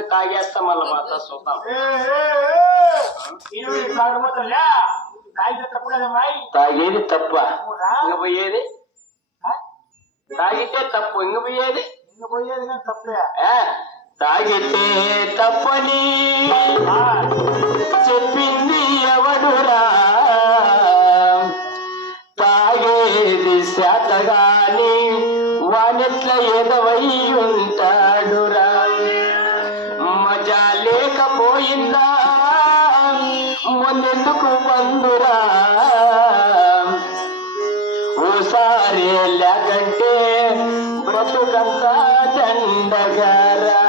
తాగేస్తా మళ్ళీ మాత్రం చూద్దాం. తాగేది తప్ప. ఇంక పోయేది? తాగితే తప్పు. ఇంక పోయేది? ఏ, తాగితే తప్పని చెప్పింది ఎవడురా? తాగేది శాతగాని వానెట్ల ఎదవై ఉంటాడురా? లేకపోయిందా ముందెందుకు పందురా ఓసారి లేకంటే బ్రతుకంతా దండగారా?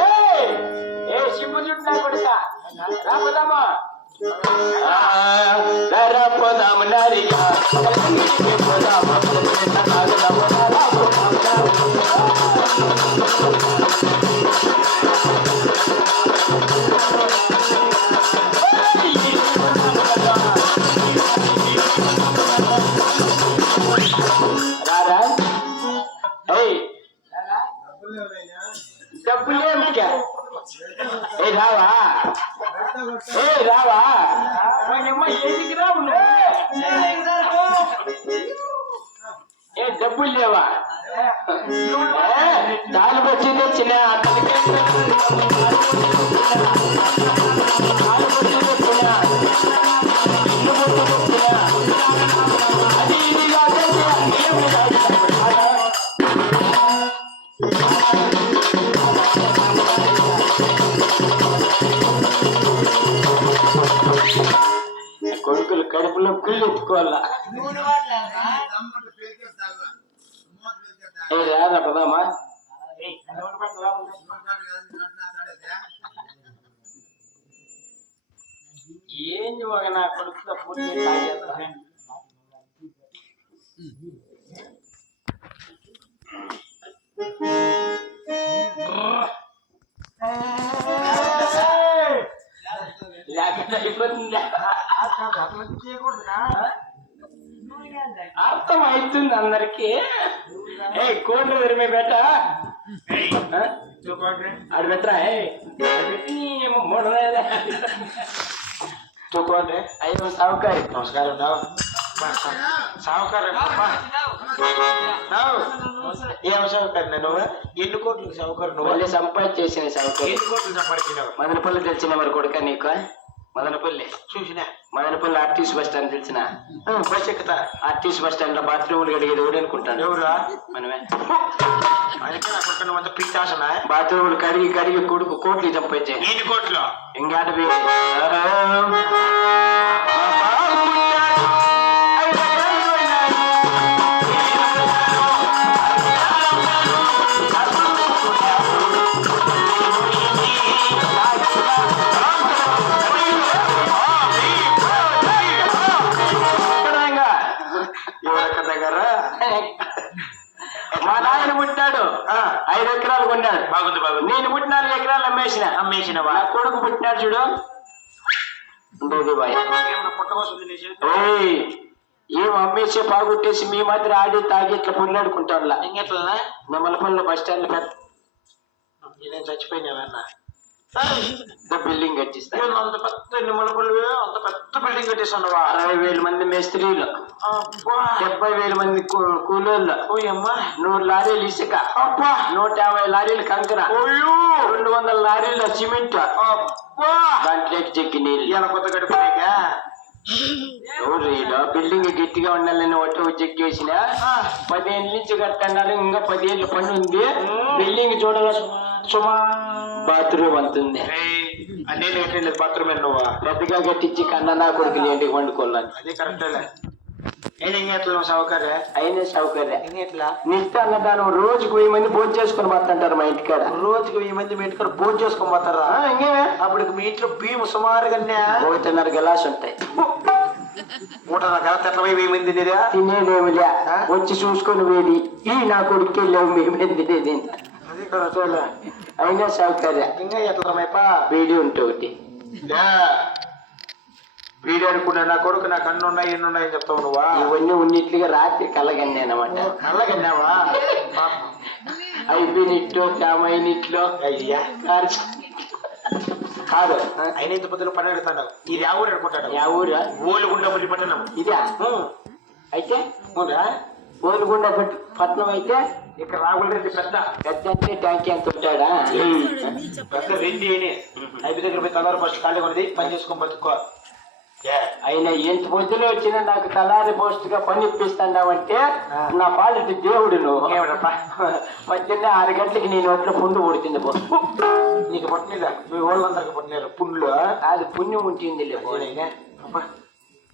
ఏయ్! ఏ సింపు చుట్టా రాపదమ్మా రప్పదాము నరిగా పోదాము రావా? ఏ రావా? ఏ డబ్బులు లేవా? ఏ, తాళి వచ్చి అతనికి. కడుపులో కుళ్ళు ఎత్తుకోవాలా ఏంది ఒక నా కొడుకుతో పూర్తి లేకుండా అయిపోతుందా అర్థం అవుతుంది అందరికి. ఏ కోట్లు తెరిమే బేట ఆడు పెట్టరా? మూడు చూకోండి అయ్యో సావుకారి. నమస్కారం సావుకారం ఏం సావుకారు నువ్వు? ఎన్ని కోట్లు సావుకారు నువ్వు? సంపాదించేసిన సావుకారి. ఎన్ని కోట్లు సంపాదించినావు? మదనపల్లి తెలిసిన మరి కొడుక నీకు? మదనపల్లి. చూసినా మదనపల్లి ఆర్టీసీ బస్ స్టాండ్ తెలిసిన. బస్ ఎక్కుతా. ఆర్టీసీ బస్ స్టాండ్లో బాత్రూములు కడిగేది ఎవడు అనుకుంటాను ఎవరా మనమే. అందుకే అంత పిచ్చాసనా బాత్రూములు కడిగి కడిగి కొడుకు కోట్లు చంపొచ్చే ఎన్ని కోట్లు? ఇంకాట ఎకరాలు కొన్నాడు బాగుంది బాగుంది. నేను పుట్టిన నాలుగు ఎకరాలు అమ్మేసిన. అమ్మేసినవా నా కొడుకు పుట్టినాడు చూడు. ఏం అమ్మేసి పాగొట్టేసి మీ మాత్రం ఆడి తాగి ఇట్లా పొల్లాడుకుంటాడులా ఇంకెట్లనా నమ్మలపల్లి బస్ స్టాండ్ పెద్ద బిల్డింగ్ కట్టిస్తా. నేను అంత పెద్ద నిమ్మలపల్లి అంత పెద్ద బిల్డింగ్ కట్టేసానువా అరవై వేల మంది మేస్త్రీలు. డెబ్బై వేల మంది కూలోళ్ళు. నూరు లారీలు ఇసుక. అబ్బా. నూట యాభై లారీలు కంకర. రెండు వందల లారీల సిమెంట్. అబ్బా. దాంట్లోకి చెక్కి నీళ్ళు. ఇలా కొత్త ఈడ బిల్డింగ్ గట్టిగా ఉండాలని ఒట్ట చెక్కేసిన పదిహేను నుంచి కట్టన్నారు ఇంకా పదిహేను పని ఉంది. బిల్డింగ్ చూడాల సుమా బాత్రూమ్ అంతుంది. అన్నీ లేట్లేదు బాత్రూమ్ నువ్వు? పెద్దగా కట్టించి కన్న నా కొడుకు ఏంటి వండుకున్నాను అదే కరెక్టేలే ఏది ఇంకెట్లా నువ్వు సౌకర్య? అయినా సౌకర్యం. ఇంకెట్లా నిత్య అన్నదానం రోజుకు వెయ్యి మంది భోజనం చేసుకుని పోతుంటారు మా ఇంటికాడ. రోజుకి వెయ్యి మంది మీ ఇంటికి భోజనం చేసుకొని పోతారా? అప్పుడు మీ ఇంట్లో బియ్యం సుమారుగా ఒకటిన్నర గలాస్ ఉంటాయి. వెయ్యి మంది తినేదా? తినేదేమిలే. వచ్చి చూసుకొని వేడి ఈ నా కొడుకు లేవు మేమే తినేది. కరెక్టేలే అయినా సౌకర్యం. ఇంకా ఎట్లా మైపా వేడి ఉంటే ఒకటి. వీడియో అనుకున్నా నా కొడుకు నా కన్ను ఉన్నాయి ఎన్ని ఉన్నాయని చెప్తావు నువ్వా? ఇవన్నీ ఉన్నట్లుగా రాత్రి కలగండి అనమాట కళ్ళగన్నావా? అయిపోయినట్లు తేమైనట్లు అయ్యా. కాదు. ఆయన ఇంత పొద్దున పని అడుగుతాడు ఇది ఆ ఊరు అనుకుంటాడు యా ఊరా. ఓలుగుండపల్లి పట్టణం ఇదా. అయితే? అవునా ఓలుగుండ పట్- పట్నం అయితే ఇక్కడ రాగులరెడ్డి పెద్ద. పెద్ద అంటే ట్యాంక్ ఎంత ఉంటాడా? పెద్ద రెడ్డి అని. ఐదు దగ్గర పోయి తలారు ఫస్ట్ ఖాళీ కొన్నది పని చేసుకొని బతుకో. అయినా ఎంత పొద్దున వచ్చినా నాకు తలారి పోస్ట్గా పని ఇప్పిస్తాండావంటే ఆ. నా పాలిటి దేవుడు నువ్వు? మధ్యాహ్నం ఆరు గంటలకి నేను ఒట్లో పుండు పుడుతుంది పో. నీకు పట్టలేదా మీ వాళ్ళందరికి పట్టినారు? పుండ్లు? అది పుణ్యం ఉంటుంది.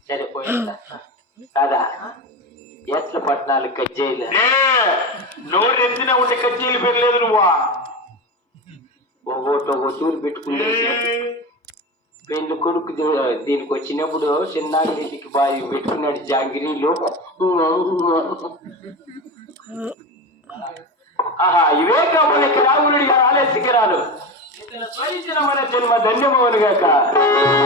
సరే పోయిందా కాదా ఎట్ల పట్నాలు కజ్జేలు నోరు ఎత్తిన ఉండే కజ్జీలు పెరలేదు నువ్వా? ఒకటి ఒక తూరు పెట్టుకునేసి పెళ్ళి కొడుకు దీనికి వచ్చినప్పుడు చిన్నాగిరికి బాగా పెట్టుకున్నాడు జాంగిరీలు. ఆహా ఇవే కాబట్టి రాముడి గారు ఆలయ శిఖరాలు ఇతను స్వయించిన మన జన్మ ధన్యమవును గాక